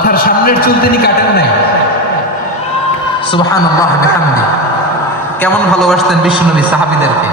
মাথার সামনের চুল তিনি কাটেন নাই। বিহামদি। কেমন ভালোবাসতেন বিশ্বনবী সাহাবীদেরকে।